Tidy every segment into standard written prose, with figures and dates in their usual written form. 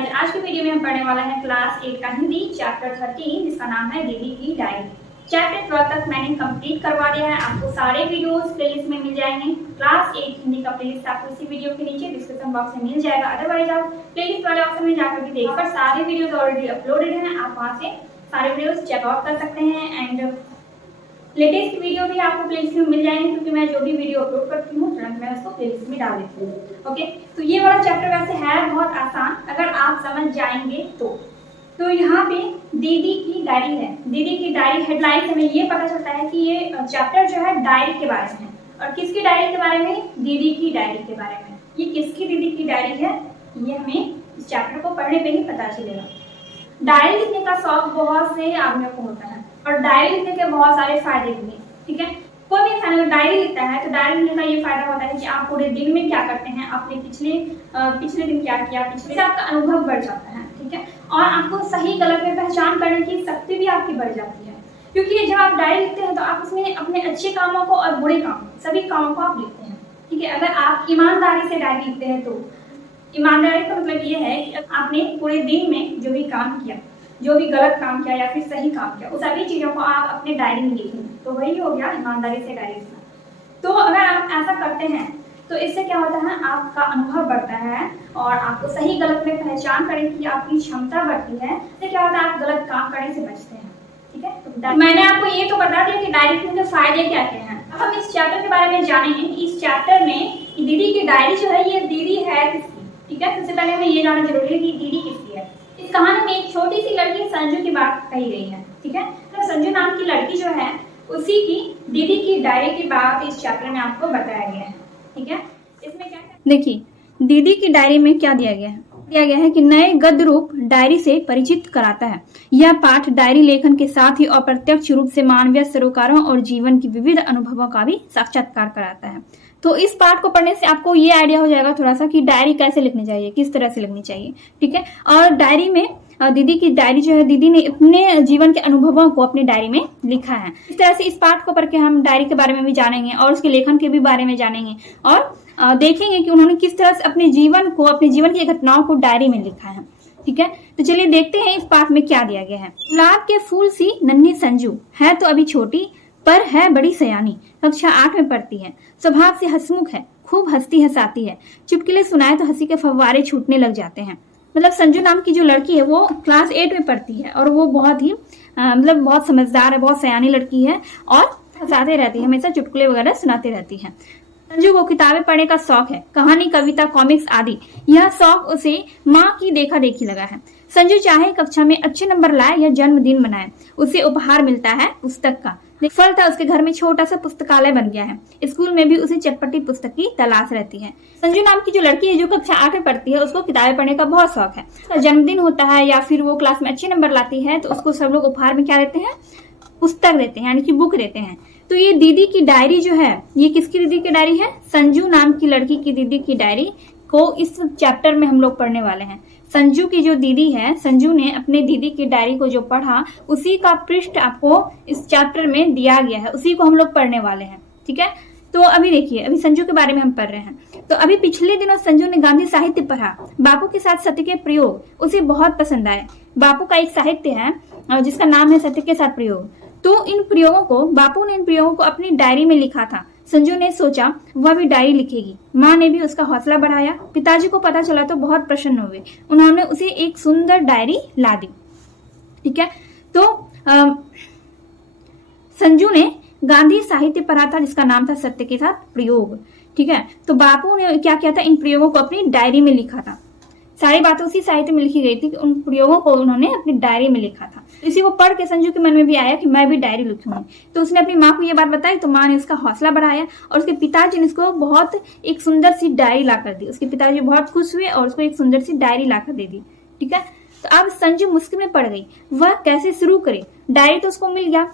Guys, आज की video में हम पढ़ने वाला है क्लास 8 का हिंदी चैप्टर 13 जिसका नाम है दीदी की डायरी। चैप्टर 12 तक मैंने कंप्लीट करवा दिया है। आपको सारे वीडियोस प्लेलिस्ट में मिल जाएंगे। क्लास 8 हिंदी का प्लेलिस्ट आपको इसी वीडियो के नीचे डिस्क्रिप्शन बॉक्स में मिल जाएगा। अदरवाइज आप प्लेलिस्ट वाले ऑप्शन में जाकर भी देखकर सारे वीडियोस ऑलरेडी अपलोडेड हैं, आप वहां से सारे वीडियोस चेकआउट कर सकते हैं। एंड लेटेस्ट वीडियो भी आपको प्लेलिस्ट में मिल जाएंगे, क्योंकि मैं जो भी वीडियो अपलोड करती हूँ तुरंत मैं उसको प्लेलिस्ट में डाल देती हूँ। ओके, तो ये वाला चैप्टर वैसे है बहुत आसान, अगर आप समझ जाएंगे तो यहाँ पे दीदी की डायरी है। दीदी की डायरी हेडलाइन से हमें ये पता चलता है कि ये चैप्टर जो है डायरी के बारे में है। और किसकी डायरी के बारे में? दीदी की डायरी के बारे में। ये किसकी दीदी की डायरी है, ये हमें इस चैप्टर को पढ़ने पे ही पता चलेगा। डायरी लिखने का शौक बहुत से आदमियों को होता है और डायरी लिखने के बहुत सारे फायदे भी हैं। ठीक है, कोई भी इंसान अगर डायरी लिखता है तो डायरी लिखने का ये फायदा होता है कि आप पूरे दिन में क्या करते हैं, आपने पिछले दिन क्या किया, पिछले आपका अनुभव बढ़ जाता है। ठीक है, और आपको सही गलत में पहचान करने की शक्ति भी आपकी बढ़ जाती है, क्योंकि जब आप डायरी लिखते हैं तो आप उसमें अपने अच्छे कामों को और बुरे काम सभी कामों को आप लिखते हैं। ठीक है, अगर आप ईमानदारी से डायरी लिखते हैं तो ईमानदारी का मतलब ये है कि आपने पूरे दिन में जो भी काम किया, जो भी गलत काम किया या फिर सही काम किया, उस सभी चीजों को आप अपने डायरी में लिखेंगे, तो वही हो गया ईमानदारी से डायरी लिखना। तो अगर आप ऐसा करते हैं तो इससे क्या होता है, आपका अनुभव बढ़ता है और आपको सही गलत में पहचान करने की आपकी क्षमता बढ़ती है। इससे क्या होता है, आप गलत काम करने से बचते हैं। ठीक है, तो मैंने आपको ये तो बता दिया कि डायरी लिखने के फायदे क्या क्या हैं। अब हम इस चैप्टर के बारे में जानेंगे कि इस चैप्टर में दीदी की डायरी जो है ये दीदी है किसकी। ठीक है, सबसे पहले हमें ये जानना जरूरी है कि दीदी किसकी है। इस कहानी में एक छोटी सी लड़की संजू की बात कही गई है। ठीक है, तो संजू नाम की लड़की जो है उसी की दीदी की डायरी की बात इस चैप्टर में आपको बताया गया है। ठीक है, इसमें क्या देखिए, दीदी की डायरी में क्या दिया गया है कि नए गद्य रूप डायरी से परिचित कराता है। यह पाठ डायरी लेखन के साथ ही अप्रत्यक्ष रूप से मानवीय सरोकारों और जीवन की विविध अनुभवों का भी साक्षात्कार कराता है। तो इस पाठ को पढ़ने से आपको ये आइडिया हो जाएगा थोड़ा सा कि डायरी कैसे लिखनी चाहिए, किस तरह से लिखनी चाहिए। ठीक है, और डायरी में दीदी की डायरी जो है, दीदी ने अपने जीवन के अनुभवों को अपनी डायरी में लिखा है। इस तरह से इस पाठ को पढ़ के हम डायरी के बारे में भी जानेंगे और उसके लेखन के भी बारे में जानेंगे और देखेंगे कि उन्होंने किस तरह से अपने जीवन की घटनाओं को डायरी में लिखा है। ठीक है, तो चलिए देखते हैं इस पाठ में क्या दिया गया है। गुलाब के फूल सी नन्ही संजू है तो अभी छोटी, पर है बड़ी सयानी, कक्षा 8 में पढ़ती है, स्वभाव से हंसमुख है, खूब हंसती हंसाती है, चुटकुले सुनाए तो हंसी के फव्वारे छूटने लग जाते हैं। मतलब संजू नाम की जो लड़की है वो क्लास 8 में पढ़ती है और वो बहुत ही बहुत समझदार है, बहुत सयानी लड़की है और हंसाते रहती है, हमेशा चुटकुले वगैरह सुनाते रहती है। संजू को किताबें पढ़ने का शौक है, कहानी, कविता, कॉमिक्स आदि। यह शौक उसे माँ की देखा देखी लगा है। संजू चाहे कक्षा में अच्छे नंबर लाए या जन्मदिन मनाए, उसे उपहार मिलता है पुस्तक का। फलतः उसके घर में छोटा सा पुस्तकालय बन गया है। स्कूल में भी उसे चटपटी पुस्तक की तलाश रहती है। संजू नाम की जो लड़की है जो कक्षा 8 में पढ़ती है, उसको किताबें पढ़ने का बहुत शौक है। उसका जन्मदिन होता है या फिर वो क्लास में अच्छे नंबर लाती है तो उसको सब लोग उपहार में क्या देते हैं, पुस्तक देते हैं, यानी कि बुक देते हैं। तो ये दीदी की डायरी जो है, ये किसकी दीदी की डायरी है? संजू नाम की लड़की की दीदी की डायरी को इस चैप्टर में हम लोग पढ़ने वाले हैं। संजू की जो दीदी है, संजू ने अपने दीदी की डायरी को जो पढ़ा उसी का पृष्ठ आपको इस चैप्टर में दिया गया है, उसी को हम लोग पढ़ने वाले हैं। ठीक है, तो अभी देखिए, अभी संजू के बारे में हम पढ़ रहे हैं। तो अभी पिछले दिनों संजू ने गांधी साहित्य पढ़ा। बापू के साथ सत्य के प्रयोग उसे बहुत पसंद आए। बापू का एक साहित्य है जिसका नाम है सत्य के साथ प्रयोग। तो बापू ने इन प्रयोगों को अपनी डायरी में लिखा था। संजू ने सोचा वह भी डायरी लिखेगी। माँ ने भी उसका हौसला बढ़ाया। पिताजी को पता चला तो बहुत प्रसन्न हुए। उन्होंने उसे एक सुंदर डायरी ला दी। ठीक है, तो संजू ने गांधी साहित्य पढ़ा था जिसका नाम था सत्य के साथ प्रयोग। ठीक है, तो बापू ने क्या किया था, इन प्रयोगों को अपनी डायरी में लिखा था। सारी बातें उसी साहित्य में लिखी गई थी कि उन प्रयोगों को उन्होंने अपनी डायरी में लिखा था। इसी को पढ़ के संजू के मन में भी आया कि मैं भी डायरी लिखूंगी। तो उसने अपनी माँ को ये बात बताई तो माँ ने उसका हौसला बढ़ाया और उसके पिताजी ने उसको बहुत एक सुंदर सी डायरी ला कर दी। उसके पिताजी बहुत खुश हुए और उसको एक सुंदर सी डायरी ला कर दे दी। ठीक है, तो अब संजू मुश्किल में पड़ गई, वह कैसे शुरू करे। डायरी तो उसको मिल गया,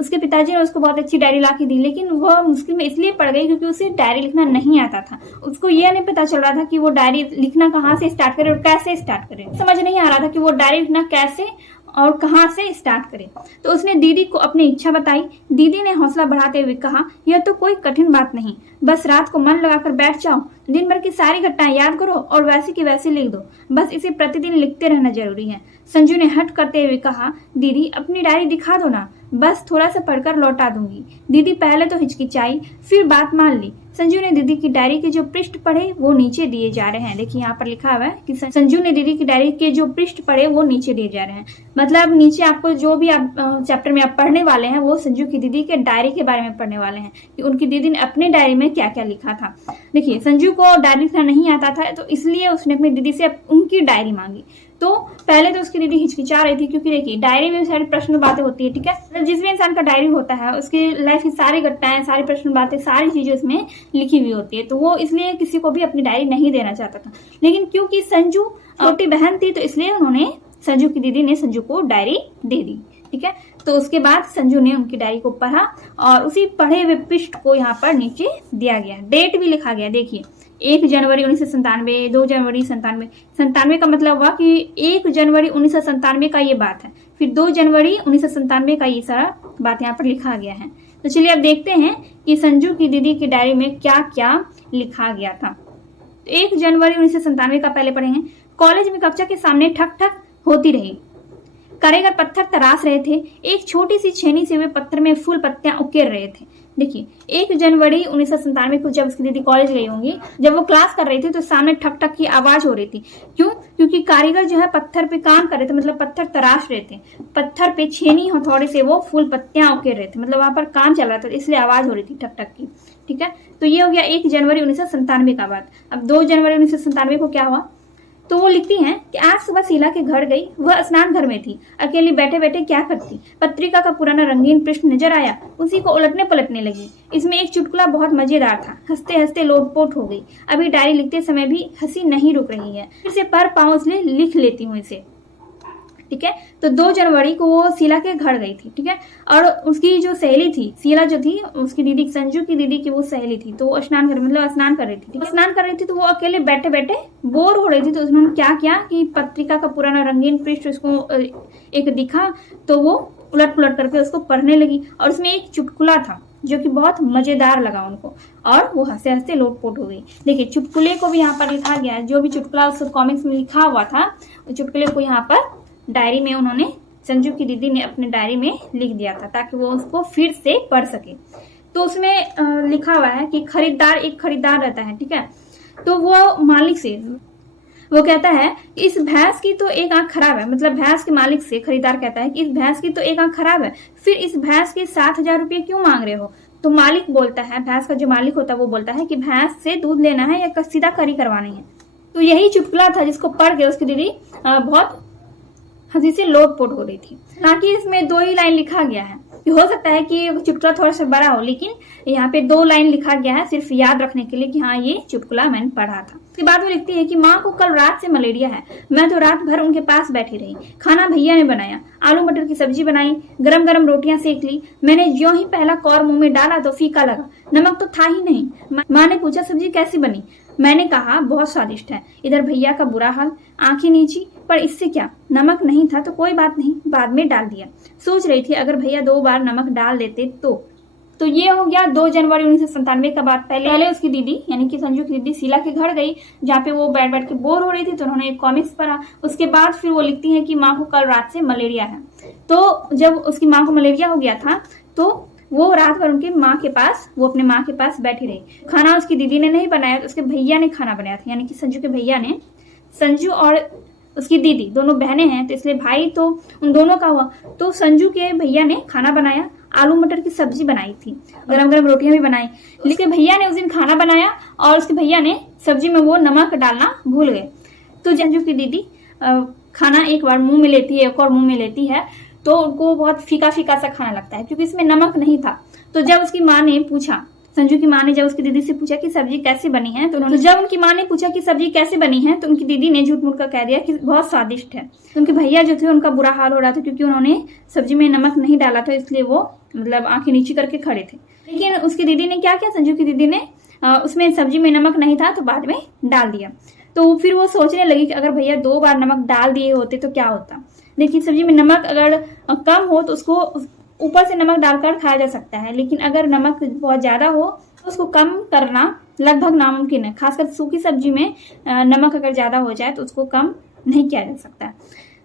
उसके पिताजी ने उसको बहुत अच्छी डायरी ला के दी, लेकिन वह मुश्किल में इसलिए पड़ गई क्योंकि उसे डायरी लिखना नहीं आता था। उसको यह नहीं पता चल रहा था कि वो डायरी लिखना कहाँ से स्टार्ट करे और कैसे स्टार्ट करे। समझ नहीं आ रहा था कि वो डायरी लिखना कैसे और कहाँ से स्टार्ट करें। तो उसने दीदी को अपनी इच्छा बताई। दीदी ने हौसला बढ़ाते हुए कहा, यह तो कोई कठिन बात नहीं, बस रात को मन लगाकर बैठ जाओ, दिन भर की सारी घटनाएं याद करो और वैसी की वैसी लिख दो, बस इसे प्रतिदिन लिखते रहना जरूरी है। संजू ने हट करते हुए कहा, दीदी अपनी डायरी दिखा दो ना, बस थोड़ा सा पढ़कर लौटा दूंगी। दीदी पहले तो हिचकिचाई, फिर बात मान ली। संजू ने दीदी की डायरी के जो पृष्ठ पढ़े वो नीचे दिए जा रहे हैं। देखिए यहाँ पर लिखा हुआ है कि संजू ने दीदी की डायरी के जो पृष्ठ पढ़े वो नीचे दिए जा रहे हैं। मतलब नीचे आपको जो भी आप चैप्टर में आप पढ़ने वाले हैं वो संजू की दीदी के डायरी के बारे में पढ़ने वाले हैं कि उनकी दीदी ने अपने डायरी में क्या क्या लिखा था। देखिए संजू को डायरी लिखना नहीं आता था, तो इसलिए उसने अपनी दीदी से उनकी डायरी मांगी। तो पहले तो उसकी दीदी हिचकिचा रही थी, क्योंकि देखिए डायरी में सारी प्रश्न बातें होती है, ठीक है। जिस भी इंसान का डायरी होता है उसकी लाइफ की सारी घटनाएं, सारी प्रश्न बातें, सारी चीजें उसमें लिखी हुई होती है। तो वो इसलिए किसी को भी अपनी डायरी नहीं देना चाहता था, लेकिन क्योंकि संजू छोटी बहन थी तो इसलिए उन्होंने संजू की दीदी ने संजू को डायरी दे दी, ठीक है। तो उसके बाद संजू ने उनकी डायरी को पढ़ा और उसी पढ़े हुए पृष्ठ को यहाँ पर नीचे दिया गया, डेट भी लिखा गया। देखिए 1 जनवरी 1997, 2 जनवरी 97 का मतलब हुआ कि 1 जनवरी 1997 का ये बात है, फिर 2 जनवरी 1997 का ये सारा बात यहाँ पर लिखा गया है। तो चलिए अब देखते हैं कि संजू की दीदी की डायरी में क्या क्या लिखा गया था। 1 जनवरी 1997 का पहले पढ़ेंगे। कॉलेज में कक्षा के सामने ठक ठक होती रही, कारीगर पत्थर तराश रहे थे, एक छोटी सी छेनी से वे पत्थर में फूल पत्तियां उकेर रहे थे। देखिए 1 जनवरी 1997 को जब उसकी दीदी कॉलेज गई होंगी, जब वो क्लास कर रही थी तो सामने ठक ठक की आवाज हो रही थी। क्यों? क्योंकि कारीगर जो है पत्थर पे काम कर रहे थे, मतलब पत्थर तराश रहे थे, पत्थर पे छेनी हथौड़े से वो फूल पत्तियां उकेर रहे थे, मतलब वहां पर काम चल रहा था, इसलिए आवाज हो रही थी ठक ठक की, ठीक है। तो ये हो गया 1 जनवरी 1997 का बात। अब 2 जनवरी 1997 को क्या हुआ, तो वो लिखती हैं कि आज सुबह शीला के घर गई, वह स्नान घर में थी, अकेली बैठे बैठे क्या करती, पत्रिका का पुराना रंगीन पृष्ठ नजर आया, उसी को उलटने पलटने लगी। इसमें एक चुटकुला बहुत मजेदार था, हंसते हंसते लोटपोट हो गई। अभी डायरी लिखते समय भी हंसी नहीं रुक रही है, फिर से पर पाँव इसलिए लिख लेती हूँ इसे, ठीक है। तो 2 जनवरी को वो शीला के घर गई थी, ठीक है। और उसकी जो सहेली थी, शीला जो थी उसकी दीदी, संजू की दीदी की वो सहेली थी, तो वो स्नान कर रही थी, स्नान कर रही थी, तो वो अकेले बैठे बैठे बोर हो रही थी। तो उन्होंने क्या किया कि पत्रिका का पुराना रंगीन पृष्ठ उसको एक दिखा, तो वो उलट पुलट करके उसको पढ़ने लगी और उसमें एक चुटकुला था जो कि बहुत मजेदार लगा उनको, और वो हंसते हंसते लोटपोट हो गई। देखिए चुटकुले को भी यहाँ पर लिखा गया है, जो भी चुटकुला उस कॉमिक्स में लिखा हुआ था, चुटकुले को यहाँ पर डायरी में उन्होंने, संजू की दीदी ने अपने डायरी में लिख दिया था ताकि वो उसको फिर से पढ़ सके। तो उसमें लिखा हुआ है कि एक खरीदार रहता है, ठीक है। तो वो मालिक से वो कहता है इस भैंस की तो एक आंख खराब है, मतलब भैंस के मालिक से खरीदार कहता है कि इस भैंस की तो एक आंख खराब है, फिर इस भैंस के 7,000 रुपये क्यों मांग रहे हो। तो मालिक बोलता है, भैंस का जो मालिक होता है वो बोलता है कि भैंस से दूध लेना है या सीधा करी करवानी है। तो यही चुटकुला था जिसको पढ़ के उसकी दीदी बहुत हंसी से लोटपोट हो रही थी। ताकि इसमें 2 ही लाइन लिखा गया है, हो सकता है कि चुटकुला थोड़ा सा बड़ा हो, लेकिन यहाँ पे 2 लाइन लिखा गया है सिर्फ याद रखने के लिए कि हाँ ये चुटकुला मैंने पढ़ा था। उसके बाद वो लिखती है कि माँ को कल रात से मलेरिया है, मैं तो रात भर उनके पास बैठी रही, खाना भैया ने बनाया, आलू मटर की सब्जी बनाई, गरम गरम रोटियां सेक ली, मैंने ज्यों ही पहला कौर मुंह में डाला तो फीका लगा, नमक तो था ही नहीं। माँ ने पूछा सब्जी कैसी बनी, मैंने कहा बहुत स्वादिष्ट है। इधर भैया का बुरा हाल, आंखें नीची, पर इससे क्या, नमक नहीं था तो कोई बात नहीं, बाद में डाल दिया। सोच रही थी अगर भैया 2 बार नमक डाल देते तो ये हो गया 2 जनवरी 1997 का बात। पहले उसकी दीदी यानी कि संजू की दीदी शीला के घर गई, जहाँ पे वो बैठ बैठ के बोर हो रही थी, तो उन्होंने एक कॉमिक्स पढ़ा। उसके बाद फिर वो लिखती है कि माँ को कल रात से मलेरिया है। तो जब उसकी माँ को मलेरिया हो गया था तो वो रात भर उनके माँ के पास, वो अपने माँ के पास बैठी रही। खाना उसकी दीदी ने नहीं बनाया, तो उसके भैया ने खाना बनाया था, यानी कि संजू के भैया ने। संजू और उसकी दीदी दोनों बहनें हैं तो इसलिए भाई तो उन दोनों का हुआ। तो संजू के भैया ने खाना बनाया, आलू मटर की सब्जी बनाई थी, गरम गरम रोटियां भी बनाई। उसके भैया ने उस दिन खाना बनाया और उसके भैया ने सब्जी में वो नमक डालना भूल गए। तो संजू की दीदी खाना एक बार मुंह में लेती है, एक और मुंह में लेती है, तो उनको बहुत फीका फीका सा खाना लगता है क्योंकि इसमें नमक नहीं था। तो जब उसकी माँ ने पूछा, संजू की माँ ने जब उसकी दीदी से पूछा कि सब्जी कैसी बनी है, तो जब उनकी माँ ने पूछा कि सब्जी कैसी बनी है, तो उनकी दीदी ने झूठ मूठ कर कह दिया कि बहुत स्वादिष्ट है। तो उनके भैया जो थे उनका बुरा हाल हो रहा था क्योंकि उन्होंने सब्जी में नमक नहीं डाला था, इसलिए वो मतलब आंखें नीची करके खड़े थे। लेकिन उसकी दीदी ने क्या किया, संजू की दीदी ने उसमें सब्जी में नमक नहीं था तो बाद में डाल दिया। तो फिर वो सोचने लगी कि अगर भैया 2 बार नमक डाल दिए होते तो क्या होता। देखिए सब्जी में नमक अगर कम हो तो उसको ऊपर से नमक डालकर खाया जा सकता है, लेकिन अगर नमक बहुत ज़्यादा हो तो उसको कम करना लगभग नामुमकिन है। खासकर सूखी सब्जी में नमक अगर ज़्यादा हो जाए तो उसको कम नहीं किया जा सकता है।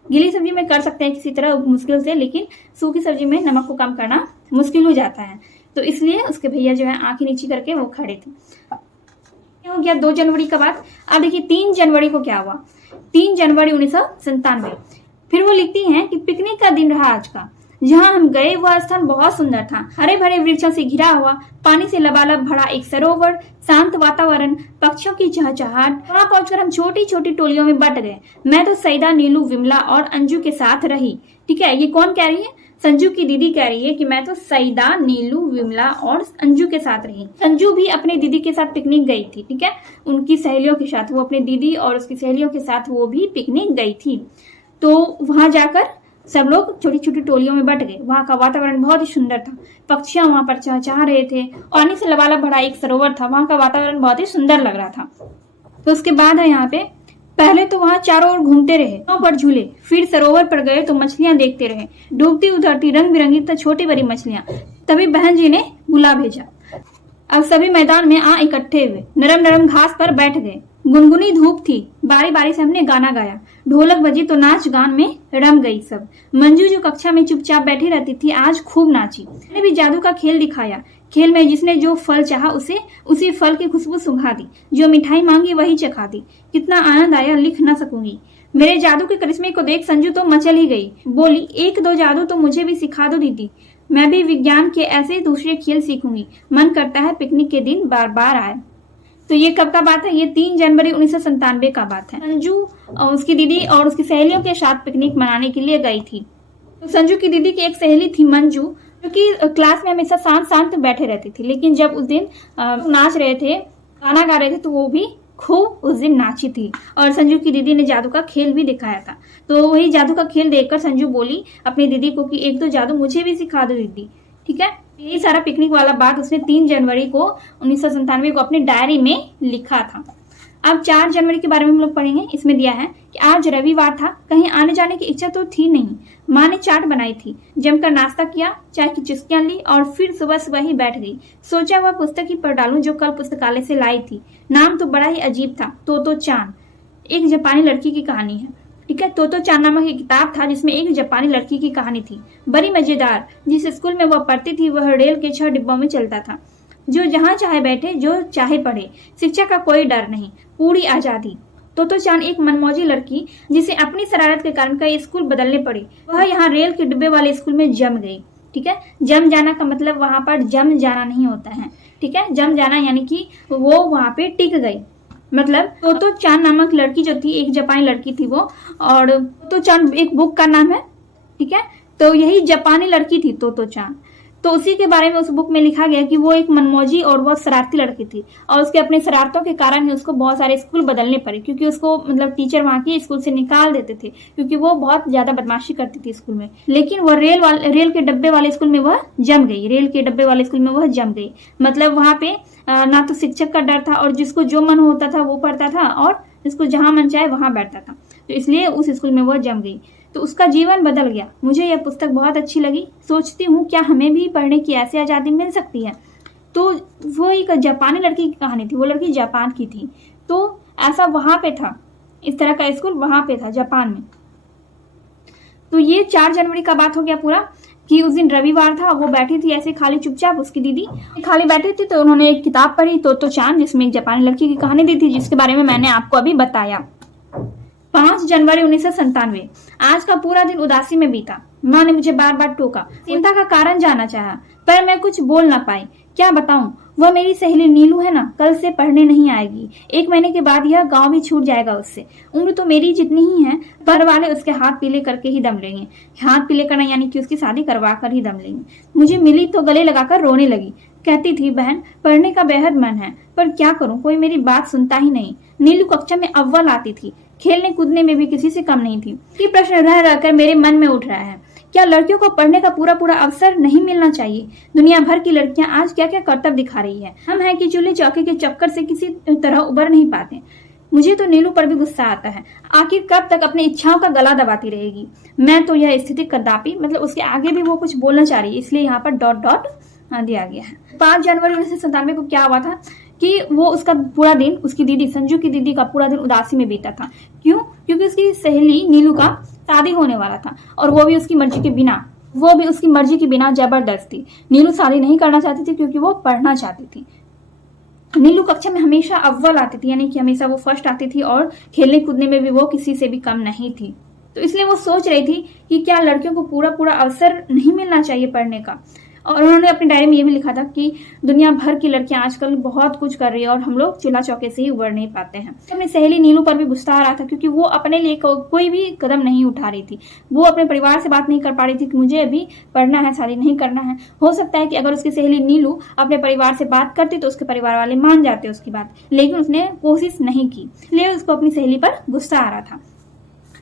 गीली सब्जी में कर सकते हैं किसी तरह मुश्किल से, लेकिन सूखी सब्जी में नमक को कम करना मुश्किल हो जाता है। तो इसलिए उसके भैया जो है आंखें नीची करके वो खड़े थे। हो गया 2 जनवरी का बात। अब देखिए 3 जनवरी को क्या हुआ। 3 जनवरी 1997। फिर वो लिखती हैं कि पिकनिक का दिन रहा आज का। जहां हम गए वह स्थान बहुत सुंदर था, हरे भरे वृक्षों से घिरा हुआ, पानी से लबालब भरा एक सरोवर, शांत वातावरण, पक्षियों की चहचहाट। वहां पहुंचकर हम छोटी छोटी टोलियों में बट गए। मैं तो सईदा, नीलू, विमला और अंजू के साथ रही। ठीक है, ये कौन कह रही है? संजू की दीदी कह रही है कि मैं तो सईदा, नीलू, विमला और अंजू के साथ रही। संजू भी अपनी दीदी के साथ पिकनिक गई थी। ठीक है, उनकी सहेलियों के साथ, वो अपनी दीदी और उसकी सहेलियों के साथ वो भी पिकनिक गई थी। तो वहां जाकर सब लोग छोटी छोटी टोलियों में बट गए। वहां का वातावरण बहुत ही सुंदर था, पक्षियां वहां पर चहचहा रहे थे, पानी से लबालब भरा एक सरोवर था। वहां का वातावरण बहुत ही सुंदर लग रहा था। तो उसके बाद है यहाँ पे, पहले तो वहां चारों ओर घूमते रहे, नाव पर झूले, फिर सरोवर पर गए तो मछलियां देखते रहे, डूबती उतरती रंग बिरंगी तथा छोटी बड़ी मछलियां। तभी बहन जी ने बुला भेजा। अब सभी मैदान में आ इकट्ठे हुए, नरम नरम घास पर बैठ गए। गुनगुनी धूप थी, बारी बारी से हमने गाना गाया, ढोलक बजी तो नाच गान में रम गई सब। मंजू जो कक्षा में चुपचाप बैठी रहती थी आज खूब नाची। मैंने भी जादू का खेल दिखाया। खेल में जिसने जो फल चाहा उसे उसी फल की खुशबू सुंघा दी, जो मिठाई मांगी वही चखा दी। कितना आनंद आया लिख न सकूंगी। मेरे जादू के करिश्मे को देख संजू तो मचल ही गई, बोली 1-2 जादू तो मुझे भी सिखा दो दीदी, मैं भी विज्ञान के ऐसे दूसरे खेल सीखूंगी। मन करता है पिकनिक के दिन बार बार आए। तो ये कब का बात है? ये 3 जनवरी 1997 का बात है। संजू और उसकी दीदी और उसकी सहेलियों के साथ पिकनिक मनाने के लिए गई थी। तो संजू की दीदी की एक सहेली थी मंजू, जो कि क्लास में हमेशा शांत शांत बैठे रहती थी, लेकिन जब उस दिन नाच रहे थे, गाना गा रहे थे, तो वो भी खूब उस दिन नाची थी। और संजू की दीदी ने जादू का खेल भी दिखाया था। तो वही जादू का खेल देखकर संजू बोली अपनी दीदी को कि 1-2 जादू मुझे भी सिखा दो दीदी। ठीक है, यही सारा पिकनिक वाला बात उसने 3 जनवरी को 1997 को अपनी डायरी में लिखा था। अब 4 जनवरी के बारे में हम लोग पढ़ेंगे। इसमें दिया है कि आज रविवार था, कहीं आने जाने की इच्छा तो थी नहीं। माँ ने चाट बनाई थी, जमकर नाश्ता किया, चाय की चुस्कियां ली और फिर सुबह सुबह ही बैठ गई। सोचा वह पुस्तक ही पढ़ डालूं जो कल पुस्तकालय से लाई थी। नाम तो बड़ा ही अजीब था, तोतो चान। एक जापानी लड़की की कहानी है। ठीक है, तोतो चान नामक एक किताब था जिसमें एक जापानी लड़की की कहानी थी, बड़ी मजेदार। जिस स्कूल में वह पढ़ती थी वह रेल के 6 डिब्बों में चलता था। जो जहाँ चाहे बैठे, जो चाहे पढ़े, शिक्षा का कोई डर नहीं, पूरी आजादी। तोतो चान एक मनमौजी लड़की जिसे अपनी शरारत के कारण कई स्कूल बदलने पड़े, वह यहाँ रेल के डिब्बे वाले स्कूल में जम गई। ठीक है, जम जाना का मतलब वहां पर जम जाना नहीं होता है। ठीक है, जम जाना यानी कि वो वहां पे टिक गई। मतलब तोतो चान नामक लड़की जो थी, एक जापानी लड़की थी वो, और तोतो चान एक बुक का नाम है। ठीक है, तो यही जापानी लड़की थी तोतो चान। तो उसी के बारे में उस बुक में लिखा गया कि वो एक मनमौजी और बहुत शरारती लड़की थी, और उसके अपने शरारतों के कारण ही उसको बहुत सारे स्कूल बदलने पड़े, क्योंकि उसको मतलब टीचर वहां के स्कूल से निकाल देते थे, क्योंकि वो बहुत ज्यादा बदमाशी करती थी स्कूल में। लेकिन वो रेल के डब्बे वाले स्कूल में वह जम गई। रेल के डब्बे वाले स्कूल में वह जम गई। मतलब वहां पे ना तो शिक्षक का डर था, और जिसको जो मन होता था वो पढ़ता था, और जिसको जहां मन चाहे वहां बैठता था। तो इसलिए उस स्कूल में वह जम गई। तो उसका जीवन बदल गया। मुझे यह पुस्तक बहुत अच्छी लगी, सोचती हूँ क्या हमें भी पढ़ने की ऐसी आज़ादी मिल सकती है। तो वो एक जापानी लड़की की कहानी थी, वो लड़की जापान की थी। तो ऐसा वहां पे था, इस तरह का स्कूल वहां पे था जापान में। तो ये 4 जनवरी का बात हो गया पूरा, कि उस दिन रविवार था, वो बैठी थी ऐसे खाली चुपचाप, उसकी दीदी खाली बैठी थी, तो उन्होंने एक किताब पढ़ी तोतो चान, जिसमें एक जापानी लड़की की कहानी दी थी, जिसके बारे में मैंने आपको अभी बताया। 5 जनवरी 1997। आज का पूरा दिन उदासी में बीता। माँ ने मुझे बार बार टोका, चिंता का कारण जानना चाहा, पर मैं कुछ बोल ना पाई। क्या बताऊं, वह मेरी सहेली नीलू है ना, कल से पढ़ने नहीं आएगी। 1 महीने के बाद यह गांव भी छूट जाएगा उससे। उम्र तो मेरी जितनी ही है, पर वाले उसके हाथ पीले करके ही दम लेंगे। हाथ पीले करना यानी कि उसकी शादी करवा कर ही दम लेंगे। मुझे मिली तो गले लगाकर रोने लगी। कहती थी बहन पढ़ने का बेहद मन है, पर क्या करूं, कोई मेरी बात सुनता ही नहीं। नीलू कक्षा में अव्वल आती थी, खेलने कूदने में भी किसी से कम नहीं थी। ये प्रश्न रह रहकर मेरे मन में उठ रहा है, क्या लड़कियों को पढ़ने का पूरा पूरा अवसर नहीं मिलना चाहिए? दुनिया भर की लड़कियां आज क्या क्या करतब दिखा रही है। हम हैं कि चूल्हे चौके के चक्कर से किसी तरह उबर नहीं पाते। मुझे तो नीलू पर भी गुस्सा आता है, आखिर कब तक अपनी इच्छाओं का गला दबाती रहेगी। मैं तो यह स्थिति कदापि, मतलब उसके आगे भी वो कुछ बोलना चाह रही है, इसलिए यहाँ पर डॉट डॉट दिया गया है। 5 जनवरी 1997 को क्या हुआ था कि वो उसका पूरा दिन, उसकी दीदी संजू की दीदी का पूरा दिन उदासी में बीता था। क्यों? क्योंकि उसकी सहेली नीलू का शादी होने वाला था और वो भी उसकी मर्जी के बिना जबरदस्ती। नीलू शादी नहीं करना चाहती थी क्योंकि वो पढ़ना चाहती थी। नीलू कक्षा में हमेशा अव्वल आती थी, यानी कि हमेशा वो फर्स्ट आती थी और खेलने कूदने में भी वो किसी से भी कम नहीं थी। तो इसलिए वो सोच रही थी कि क्या लड़कियों को पूरा अवसर नहीं मिलना चाहिए पढ़ने का। और उन्होंने अपनी डायरी में ये भी लिखा था कि दुनिया भर की लड़कियां आजकल बहुत कुछ कर रही है और हम लोग चूल्हा चौके से ही उबर नहीं पाते हैं। अपनी सहेली नीलू पर भी गुस्सा आ रहा था क्योंकि वो अपने लिए कोई भी कदम नहीं उठा रही थी। वो अपने परिवार से बात नहीं कर पा रही थी कि मुझे अभी पढ़ना है, शादी नहीं करना है। हो सकता है कि अगर उसकी सहेली नीलू अपने परिवार से बात करती तो उसके परिवार वाले मान जाते उसकी बात, लेकिन उसने कोशिश नहीं की, इसलिए उसको अपनी सहेली पर गुस्सा आ रहा था।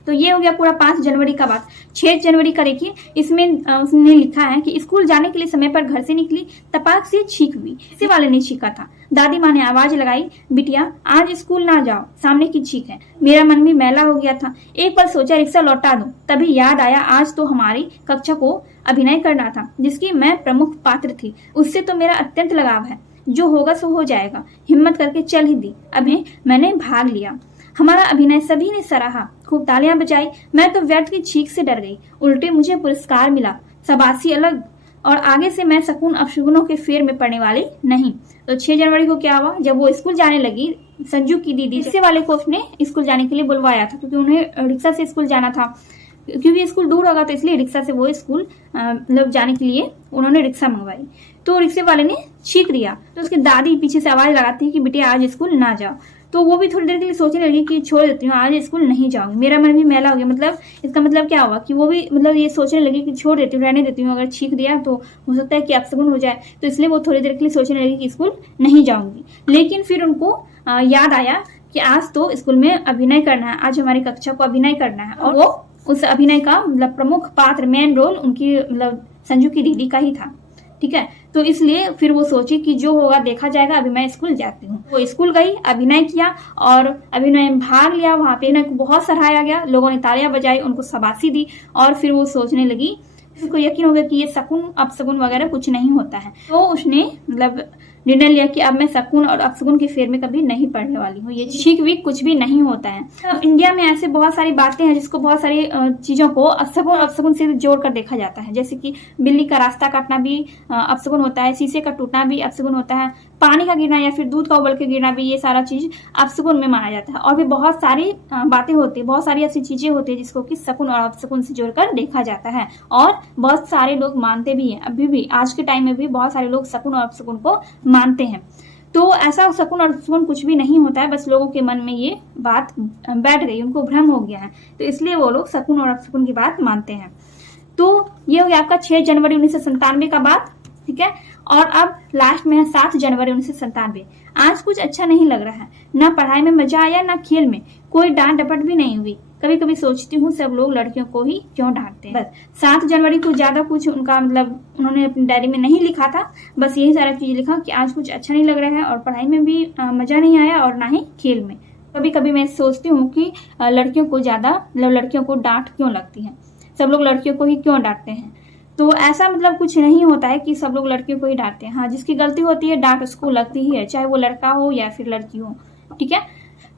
तो ये हो गया पूरा 5 जनवरी का बात। 6 जनवरी का देखिए, इसमें उसने लिखा है कि स्कूल जाने के लिए समय पर घर से निकली, तपाक से छींक हुई। इसी वाले ने छींका था। दादी माँ ने आवाज लगाई, बिटिया आज स्कूल ना जाओ, सामने की छींक है। मेरा मन भी मैला हो गया था। एक पल सोचा रिक्शा लौटा दूं, तभी याद आया आज तो हमारी कक्षा को अभिनय करना था जिसकी मैं प्रमुख पात्र थी। उससे तो मेरा अत्यंत लगाव है। जो होगा सो हो जाएगा। हिम्मत करके चल ही दी। अभी मैंने भाग लिया। हमारा अभिनय सभी ने सराहा, खूब तालियां बजाई। मैं तो व्यर्थ की छींक से डर गई, उल्टे मुझे पुरस्कार मिला, शाबाशी अलग। और आगे से मैं शकुन अपशकुनों के फेर में पड़ने वाली नहीं। तो 6 जनवरी को क्या हुआ, जब वो स्कूल जाने लगी, संजू की दीदी रिक्शे वाले को उसने स्कूल जाने के लिए बुलवाया था क्योंकि उन्हें रिक्शा से स्कूल जाना था। क्योंकि स्कूल दूर होगा तो इसलिए रिक्शा से वो स्कूल मतलब जाने के लिए उन्होंने रिक्शा मंगवाई। तो रिक्शे वाले ने छींक दिया तो उसकी दादी पीछे से आवाज लगाती है कि बेटे आज स्कूल ना जाओ। तो वो भी थोड़ी देर के लिए सोचने लगी कि छोड़ देती हूँ, आज स्कूल नहीं जाऊंगी। मेरा मन भी मैला हो गया। मतलब इसका मतलब क्या हुआ कि वो भी मतलब ये सोचने लगी कि छोड़ देती हूँ, रहने देती हूँ, अगर छींक दिया तो हो सकता है कि अपशगुन हो जाए। तो इसलिए वो थोड़ी देर के लिए सोचने लगी कि स्कूल नहीं जाऊंगी। लेकिन फिर उनको याद आया कि आज तो स्कूल में अभिनय करना है, आज हमारी कक्षा को अभिनय करना है। और वो उस अभिनय का मतलब प्रमुख पात्र, मेन रोल उनकी मतलब संजू की दीदी का ही था। ठीक है, तो इसलिए फिर वो सोची कि जो होगा देखा जाएगा, अभी मैं स्कूल जाती हूँ। वो स्कूल गई, अभिनय किया और अभिनय में भाग लिया। वहां पे उनको बहुत सराहाया गया, लोगों ने तालियां बजाई, उनको शाबाशी दी। और फिर वो सोचने लगी, उसको यकीन हो गया कि ये शकुन अपशकुन वगैरह कुछ नहीं होता है। तो उसने मतलब निर्णय लिया कि अब मैं शकुन और अपशकुन के फेर में कभी नहीं पढ़ने वाली हूँ। ये छींक वीक कुछ भी नहीं होता है। तो इंडिया में ऐसे बहुत सारी बातें हैं जिसको बहुत सारी चीजों को अपशकुन अपशकुन से जोड़कर देखा जाता है। जैसे कि बिल्ली का रास्ता काटना भी अपशकुन होता है, शीशे का टूटना भी अपशकुन होता है, पानी का गिरना या फिर दूध का उबल के गिरना भी, ये सारा चीज अपशकुन में माना जाता है। और भी बहुत सारी बातें होती है, बहुत सारी ऐसी चीजें होती है जिसको कि शकुन और अपशकुन से जोड़कर देखा जाता है। और बहुत सारे लोग मानते भी हैं, अभी भी आज के टाइम में भी बहुत सारे लोग शकुन और अपशकुन को मानते हैं। तो ऐसा शकुन और अपशकुन कुछ भी नहीं होता है, बस लोगों के मन में ये बात बैठ गई, उनको भ्रम हो गया है, तो इसलिए वो लोग शकुन और अपशकुन की बात मानते हैं। तो ये हो गया आपका 6 जनवरी 1997 का बात। ठीक है, और अब लास्ट में है 7 जनवरी 1997। आज कुछ अच्छा नहीं लग रहा है, ना पढ़ाई में मजा आया ना खेल में, कोई डांट डपट भी नहीं हुई। कभी कभी सोचती हूँ सब लोग लड़कियों को ही क्यों डांटते हैं। बस 7 जनवरी को ज्यादा कुछ उनका मतलब उन्होंने अपनी डायरी में नहीं लिखा था, बस यही सारा चीज लिखा कि आज कुछ अच्छा नहीं लग रहा है और पढ़ाई में भी मजा नहीं आया और ना ही खेल में। कभी कभी मैं सोचती हूँ कि लड़कियों को ज्यादा मतलब लड़कियों को डांट क्यों लगती है, सब लोग लड़कियों को ही क्यों डांटते हैं। तो ऐसा मतलब कुछ नहीं होता है कि सब लोग लड़कियों को ही डांटते हैं। हाँ, जिसकी गलती होती है डांट उसको लगती ही है, चाहे वो लड़का हो या फिर लड़की हो। ठीक है,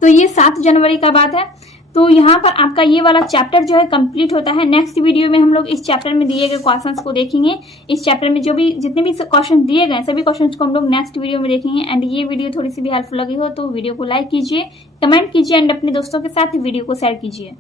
तो ये 7 जनवरी का बात है। तो यहाँ पर आपका ये वाला चैप्टर जो है कंप्लीट होता है। नेक्स्ट वीडियो में हम लोग इस चैप्टर में दिए गए क्वेश्चंस को देखेंगे। इस चैप्टर में जो भी जितने भी क्वेश्चन दिए गए सभी क्वेश्चंस को हम लोग नेक्स्ट वीडियो में देखेंगे। एंड ये वीडियो थोड़ी सी भी हेल्पफुल लगी हो तो वीडियो को लाइक कीजिए, कमेंट कीजिए एंड अपने दोस्तों के साथ वीडियो को शेयर कीजिए।